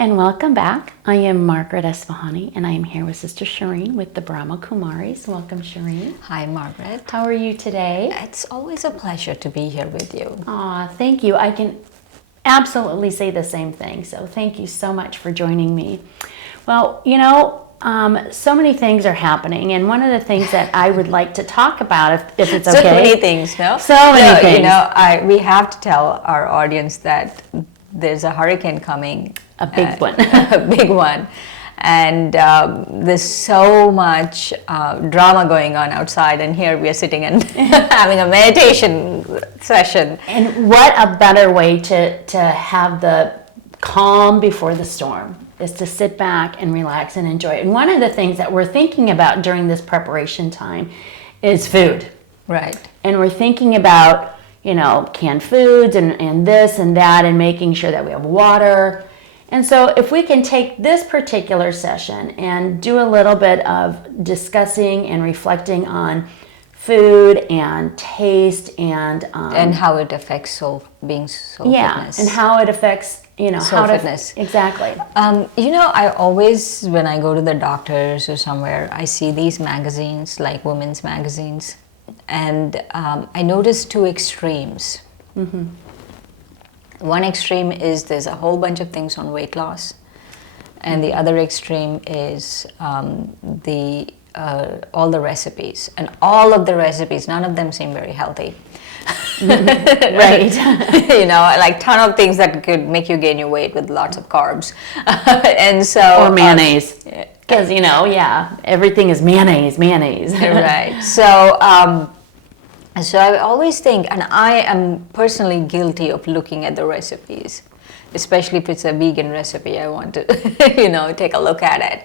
and welcome back. I am Margaret Esfahani and I am here with Sister Shireen with the Brahma Kumaris. Welcome, Shireen. Hi, Margaret. How are you today? It's always a pleasure to be here with you. Aw, thank you. I can absolutely say the same thing. So thank you so much for joining me. Well, so many things are happening, and one of the things that I would like to talk about, if it's okay. So many things, no? So many things. We have to tell our audience that there's a hurricane coming. A big one. A big one. And there's so much drama going on outside, and here we are sitting and having a meditation session. And what a better way to have the calm before the storm is to sit back and relax and enjoy it. And one of the things that we're thinking about during this preparation time is food. Right. And we're thinking about, canned foods and this and that, and making sure that we have water. And so if we can take this particular session and do a little bit of discussing and reflecting on food and taste and how it affects soul fitness. And how it affects soul fitness. Exactly. I always, when I go to the doctors or somewhere, I see these magazines, like women's magazines, and I notice two extremes. Mm-hmm. One extreme is there's a whole bunch of things on weight loss, and the other extreme is all the recipes, and all of the recipes, none of them seem very healthy. Right. Like ton of things that could make you gain your weight with lots of carbs. And so or mayonnaise, because everything is mayonnaise. Right. So I always think, and I am personally guilty of looking at the recipes, especially if it's a vegan recipe. I want to take a look at it.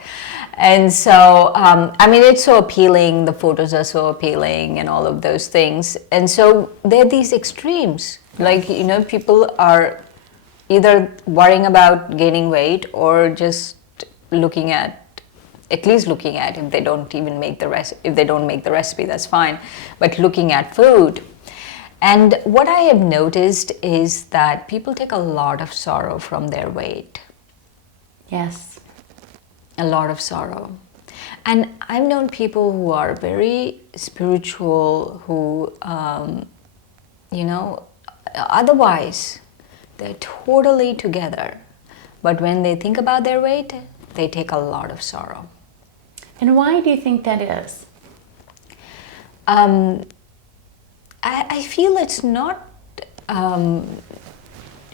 And so, it's so appealing, the photos are so appealing and all of those things. And so there are these extremes, like, people are either worrying about gaining weight or just looking at if they don't make the recipe, that's fine, but looking at food. And what I have noticed is that people take a lot of sorrow from their weight. Yes. A lot of sorrow. And I've known people who are very spiritual, who, otherwise they're totally together. But when they think about their weight, they take a lot of sorrow. And why do you think that is? I feel it's not,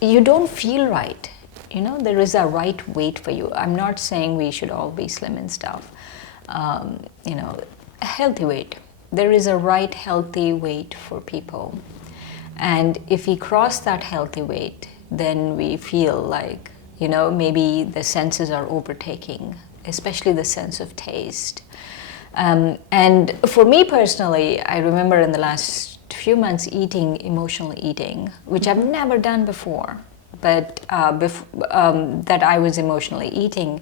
you don't feel right. There is a right weight for you. I'm not saying we should all be slim and stuff. A healthy weight. There is a right healthy weight for people. And if we cross that healthy weight, then we feel like, maybe the senses are overtaking, especially the sense of taste. And for me personally, I remember in the last few months emotional eating, which I've never done before, but that I was emotionally eating.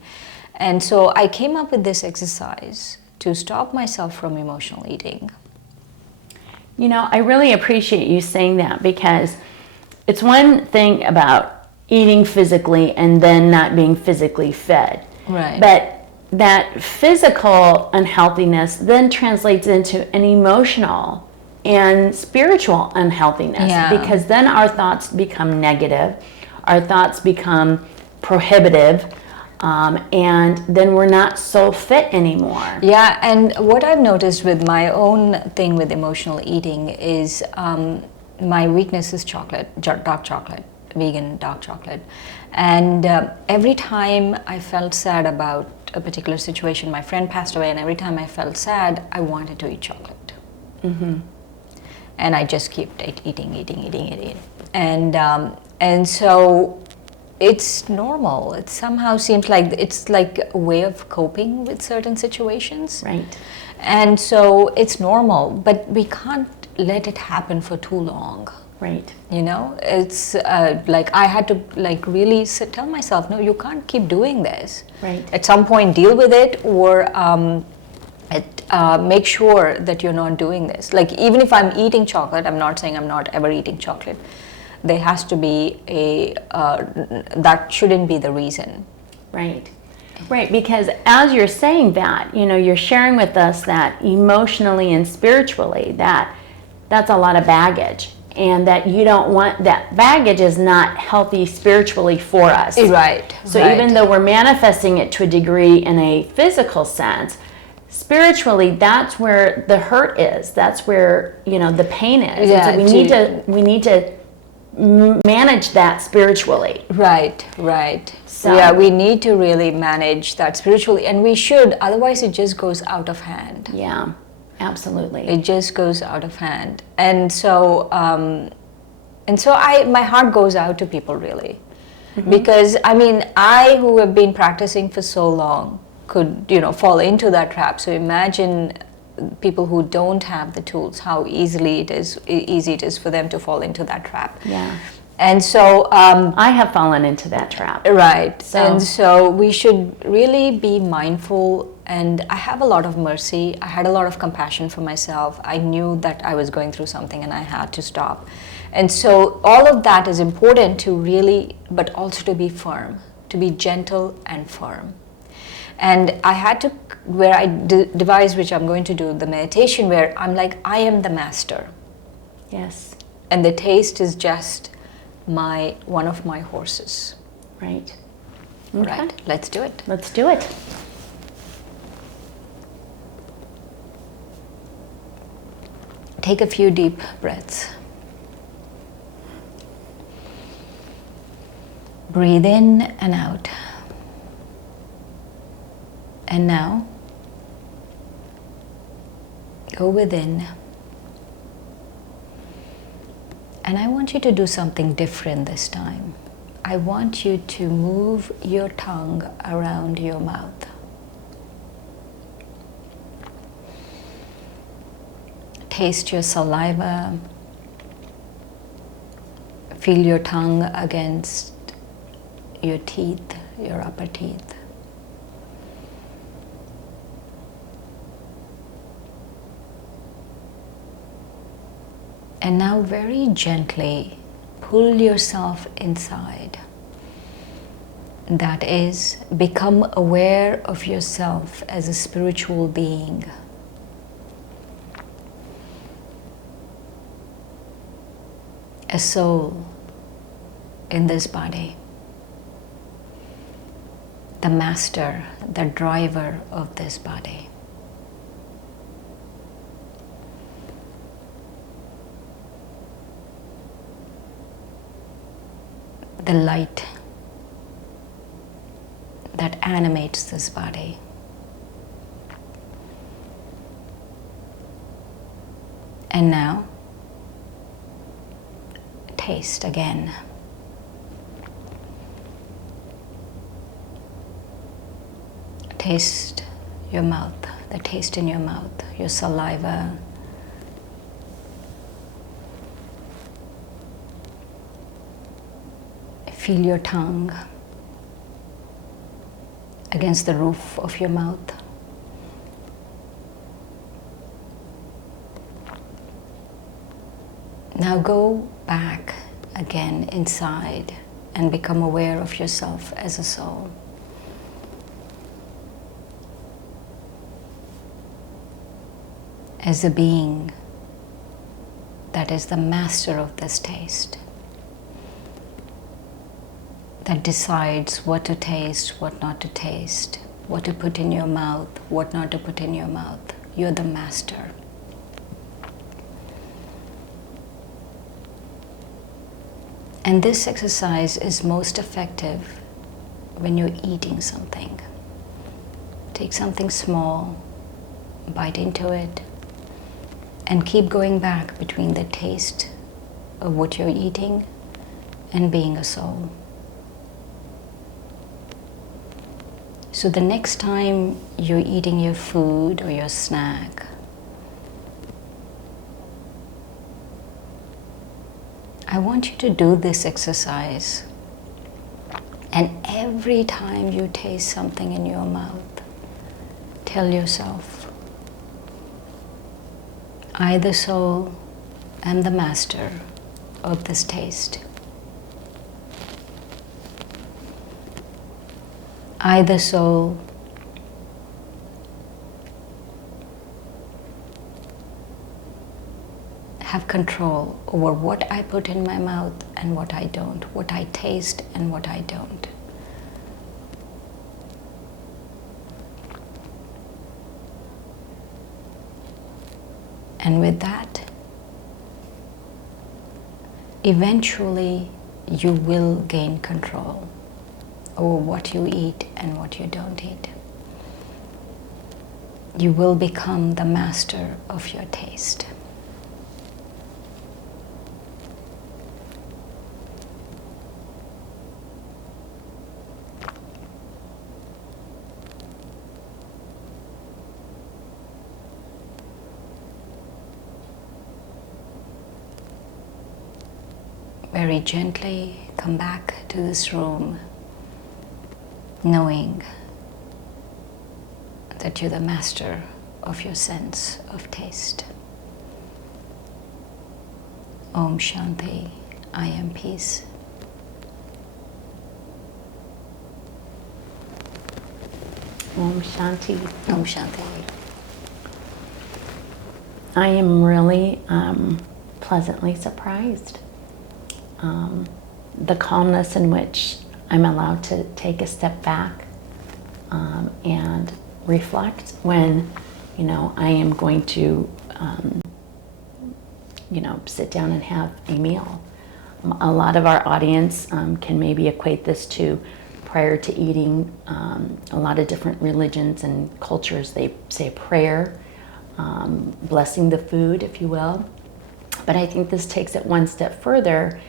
And so I came up with this exercise to stop myself from emotional eating. I really appreciate you saying that, because it's one thing about eating physically and then not being physically fed. Right. But that physical unhealthiness then translates into an emotional and spiritual unhealthiness, because then our thoughts become negative, our thoughts become prohibitive, and then we're not so fit anymore. Yeah, and what I've noticed with my own thing with emotional eating is my weakness is dark chocolate, vegan dark chocolate. And every time I felt sad about a particular situation, my friend passed away, and every time I felt sad, I wanted to eat chocolate. Mm-hmm. And I just kept eating. And so it's normal. It somehow seems like it's like a way of coping with certain situations. Right. And so it's normal, but we can't let it happen for too long. Right. It's like I had to really tell myself, no, you can't keep doing this. Right. At some point, deal with it, or make sure that you're not doing this. Like, even if I'm eating chocolate, I'm not saying I'm not ever eating chocolate. There has to be that shouldn't be the reason. Right. Right, because as you're saying that, you're sharing with us that emotionally and spiritually that's a lot of baggage, and that you don't want that baggage is not healthy spiritually for us. Right. So even though we're manifesting it to a degree in a physical sense, spiritually that's where the hurt is. That's where, the pain is. Yeah, and so we need to manage that spiritually. Right. So yeah, we need to really manage that spiritually, and we should, otherwise it just goes out of hand. Yeah, absolutely. It just goes out of hand. And so my heart goes out to people, really. Because I who have been practicing for so long could fall into that trap. So imagine people who don't have the tools, how easy it is for them to fall into that trap. Yeah. And so I have fallen into that trap. Right. And so we should really be mindful, and I have a lot of mercy. I had a lot of compassion for myself. I knew that I was going through something and I had to stop. And so all of that is important to really, but also to be firm, to be gentle and firm. And I had to, where I devised, which I'm going to do, the meditation where I'm like, I am the master. Yes. And the taste is just one of my horses. Right. Okay. Right. Let's do it. Let's do it. Take a few deep breaths. Breathe in and out. And now, go within. And I want you to do something different this time. I want you to move your tongue around your mouth. Taste your saliva. Feel your tongue against your teeth, your upper teeth. And now very gently pull yourself inside. That is, become aware of yourself as a spiritual being. A soul in this body. The master, the driver of this body. The light that animates this body. And now, taste again. Taste your mouth, the taste in your mouth, your saliva. Feel your tongue against the roof of your mouth. Now go back again inside and become aware of yourself as a soul. As a being that is the master of this taste. That decides what to taste, what not to taste, what to put in your mouth, what not to put in your mouth. You're the master. And this exercise is most effective when you're eating something. Take something small, bite into it, and keep going back between the taste of what you're eating and being a soul. So the next time you're eating your food or your snack, I want you to do this exercise. And every time you taste something in your mouth, tell yourself, I, the soul, am the master of this taste. I, the soul, have control over what I put in my mouth and what I don't, what I taste and what I don't. And with that, eventually you will gain control over what you eat and what you don't eat. You will become the master of your taste. Very gently come back to this room, knowing that you're the master of your sense of taste. Om Shanti, I am peace. Om Shanti. Om Shanti. I am really pleasantly surprised. The calmness in which I'm allowed to take a step back and reflect when, I am going to, sit down and have a meal. A lot of our audience can maybe equate this to prior to eating. A lot of different religions and cultures, they say a prayer, blessing the food, if you will. But I think this takes it one step further.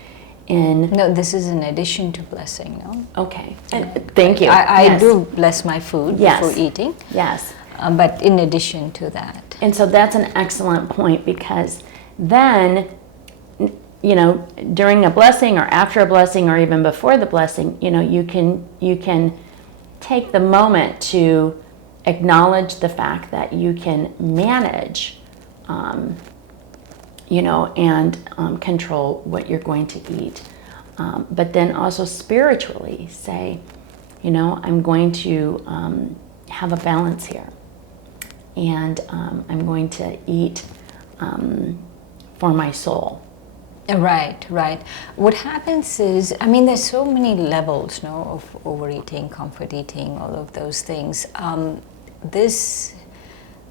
No, this is in addition to blessing, no? Okay, thank you. I Yes. do bless my food Yes. before eating. Yes. But in addition to that. And so that's an excellent point, because then, during a blessing or after a blessing or even before the blessing, you can take the moment to acknowledge the fact that you can manage, and control what you're going to eat. But then also spiritually say, I'm going to have a balance here. And I'm going to eat for my soul. Right, right. What happens is, there's so many levels, of overeating, comfort eating, all of those things. This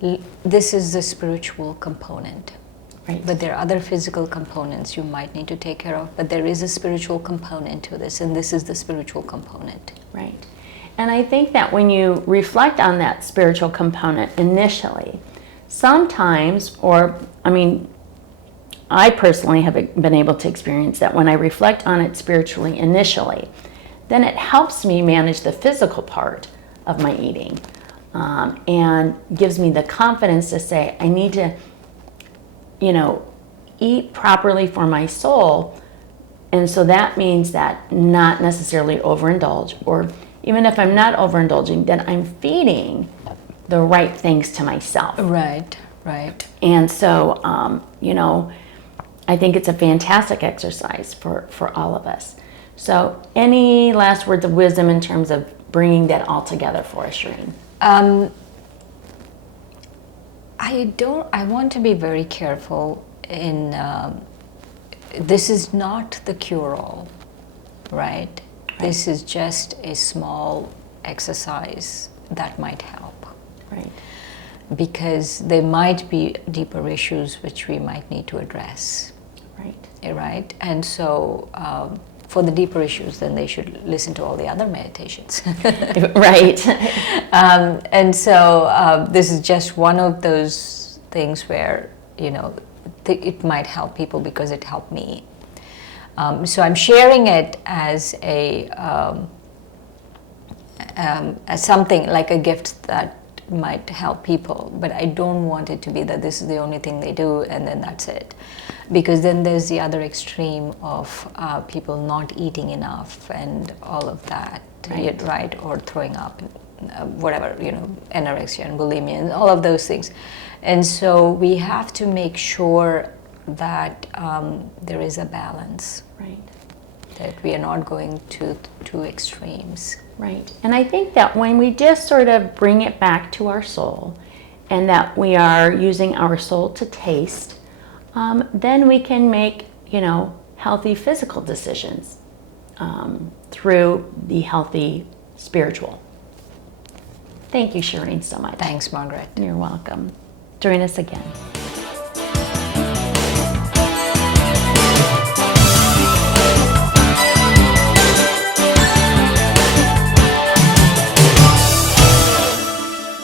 is the spiritual component. Right. But there are other physical components you might need to take care of, but there is a spiritual component to this, and this is the spiritual component. Right. And I think that when you reflect on that spiritual component initially, sometimes, I personally have been able to experience that when I reflect on it spiritually initially, then it helps me manage the physical part of my eating, and gives me the confidence to say, I need to, eat properly for my soul. And so that means that not necessarily overindulge, or even if I'm not overindulging, then I'm feeding the right things to myself. Right, right. And so, I think it's a fantastic exercise for all of us. So any last words of wisdom in terms of bringing that all together for us, Shireen? I want to be very careful in, this is not the cure-all, right? This is just a small exercise that might help. Right. Because there might be deeper issues which we might need to address. Right. Right? And so for the deeper issues, then they should listen to all the other meditations. Right. And so this is just one of those things where, it might help people because it helped me. So I'm sharing it as as something like a gift that might help people, but I don't want it to be that this is the only thing they do and then that's it, because then there's the other extreme of people not eating enough and all of that, right? Or throwing up, whatever, anorexia and bulimia and all of those things. And so we have to make sure that there is a balance. Right. that we are not going to two extremes. Right. And I think that when we just sort of bring it back to our soul, and that we are using our soul to taste, then we can make, healthy physical decisions through the healthy spiritual. Thank you, Shireen, so much. Thanks, Margaret. You're welcome. Join us again.